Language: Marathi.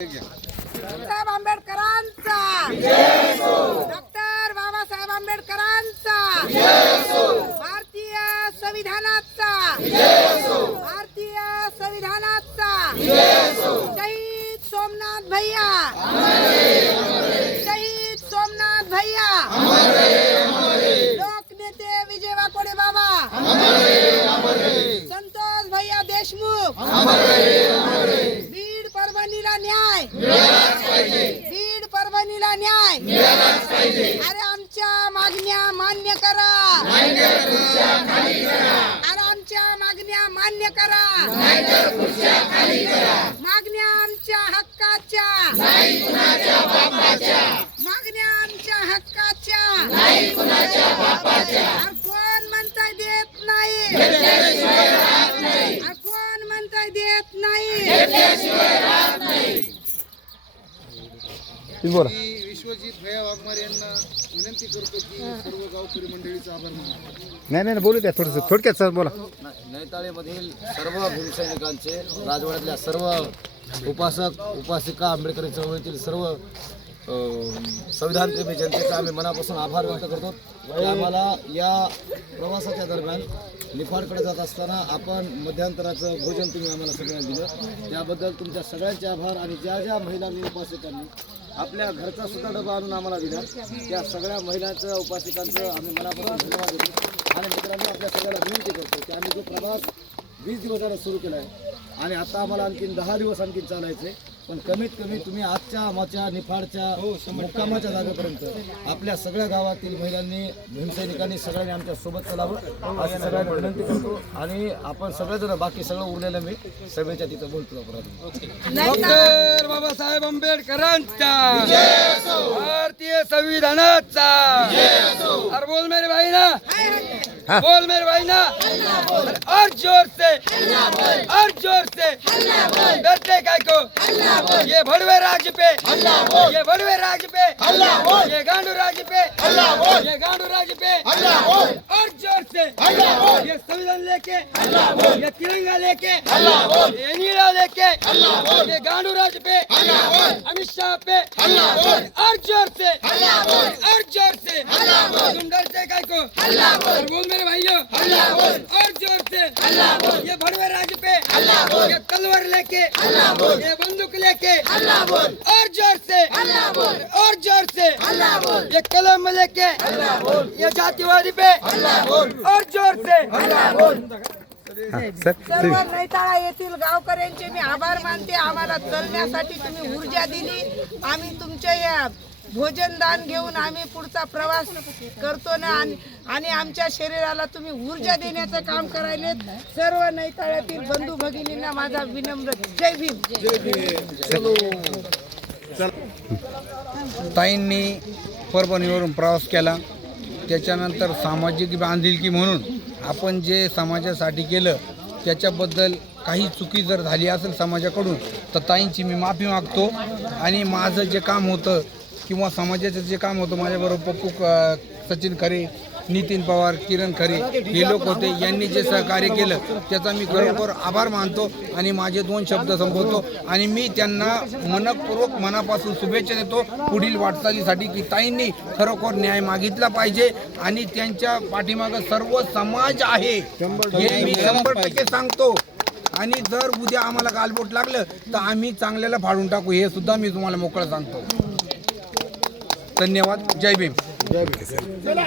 बाबासाहेब आंबेडकरांचा. डॉक्टर बाबासाहेब आंबेडकरांचा. भारतीय संविधानाचा. भारतीय संविधानाचा. शहीद सोमनाथ भैया. शहीद सोमनाथ भैया. लोकनेते विजय वाकोडे बाबा. संतोष भैया देशमुख. बीड परभणीला न्याय. अरे आमच्या मागण्या मान्य करा. अरे आमच्या मागण्या मान्य करा. मागण्या आमच्या हक्काच्या मागण्या आमच्या हक्काच्या अरे कोण म्हणताय देत नाही अरे कोण म्हणताय देत नाही बोला. मी विश्वजित भैया वाघमारे यांना विनंती करतो की सर्व गावकरी मंडळीचा आभार नाही नाही बोलू द्या थोडंसं. थोडक्यात सर बोला. नैताळेमधील सर्व भीमसैनिकांचे राजवाड्यातल्या सर्व उपासक उपासिका आंबेडकरी चळवळीतील सर्व संविधानप्रेमी जनतेचा आम्ही मनापासून आभार व्यक्त करतो की आम्हाला या प्रवासाच्या दरम्यान निफाडकडे जात असताना आपण मध्यांतराचं भोजन तुम्ही आम्हाला सगळ्यांना दिलं. त्याबद्दल तुमच्या सगळ्यांचे आभार आणि ज्या ज्या महिलांनी उपासिकांनी आपल्या घरचा सुद्धा डबा आणून आम्हाला दिला त्या सगळ्या महिलांचं उपासिकांचं आम्ही मनापासून धन्यवाद देतो. आणि मित्रांनो आपल्या सगळ्याला विनंती करतो की आम्ही जो प्रवास वीस दिवस सुरू केला आहे आणि आता आम्हाला आणखीन दहा दिवस आणखीन चालायचे पण कमीत कमी तुम्ही आजच्या आमाच्या निफाडच्या मुक्कामाच्या जागेपर्यंत आपल्या सगळ्या गावातील महिलांनी भीमसैनिकांनी सगळ्यांनी आमच्यासोबत चालावं. अशी सगळ्यांना विनंती करतो. आणि आपण सगळेजण बाकी सगळं उरलेलं मी सभेच्या तिथं बोलतो डॉक्टर बाबासाहेब आंबेडकरांचा. भारतीय संविधानाचा. अरे बोल मेरे भाई ना बोल मेरे भाई ना और जोर से. और जोर से. डरते काय को ये भड़वे राज पे। ये भड़वे राज पे। ये गांडू राज पे। ये गांडू राज पे। और जोर से। ये संविधान लेके। ये तिरंगा लेके। ये नीला लेके। ये गांडू राज पे। अमित शाह पे। और जोर से। और जोर से। तुम डरते काय को। और बोल मेरे भाइयों और जोर से ये भड़वे राज पे ये तलवार लेके ये बंदूक लेके और जोर से और जोर से ये कलम लेके ये जातिवादी पे और जोर से। हां सर सर्व नैताळा येथील गावकऱ्यांचे मी आभार मानते. आम्हाला चलण्यासाठी तुम्ही ऊर्जा दिली. आम्ही तुमच्या या भोजन दान घेऊन आम्ही पुढचा प्रवास करतो ना. आणि आमच्या शरीराला तुम्ही ऊर्जा देण्याचं काम करायले सर्व नैताळ्यातील बंधू भगिनींना माझा विनम्र जय भीम. ताईंनी परभणीवरून प्रवास केला. त्याच्यानंतर सामाजिक बांधिलकी म्हणून आपण जे समाजासाठी केलं त्याच्याबद्दल काही चुकी जर झाली असेल समाजाकडून तर ताईंची मी माफी मागतो. आणि माझं जे काम होतं किंवा समाजाचं जे काम होतं माझ्याबरोबर पप्पू सचिन खरे नितीन पवार किरण खरे हे लोक होते. यांनी जे सहकार्य केलं त्याचा मी खरोखर आभार मानतो आणि माझे दोन शब्द संबोधतो आणि मी त्यांना मनपूर्वक मनापासून शुभेच्छा देतो पुढील वाटचालीसाठी की ताईंनी खरोखर न्याय मागितला पाहिजे आणि त्यांच्या पाठीमागं सर्व समाज आहे. हे मी शंभर टक्के सांगतो. आणि जर उद्या आम्हाला गालबोट लागलं तर आम्ही चांगल्याला फाडून टाकू. हे सुद्धा मी तुम्हाला मोकळं सांगतो. धन्यवाद. जय भीम. जय भीम.